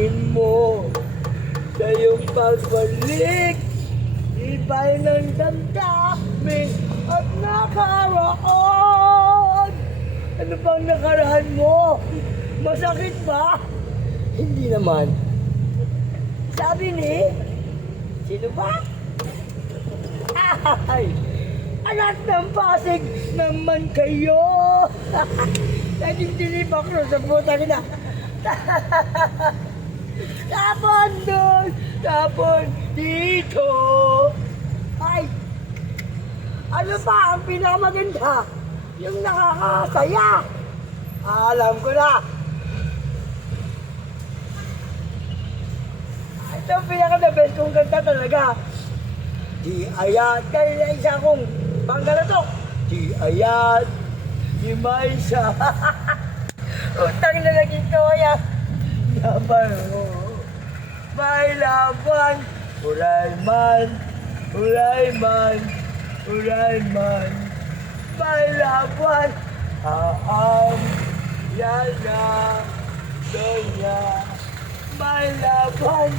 dalangin mo sa iyong pagbalik. Ibay ng damdamin at nakaraan. Ano bang nakaraan mo? Masakit ba? Hindi naman. Sabi ni, sino ba? Ay, anak ng Pasig naman kayo. Naging ako sa puta kita. Tapon doon, tapon dito. Ay, ano pa ang pinakamaganda? Yung nakakasaya. Alam ko na. Ito ang pinaka-the best kong kanta talaga. Di ayat, kaya isa kong panggalatok. Di ayat, di Maisa. Utang na naging kaya. Laban mo. May laban. Uray man. Uray man. Uray man. May laban. Yana. Donya. May laban.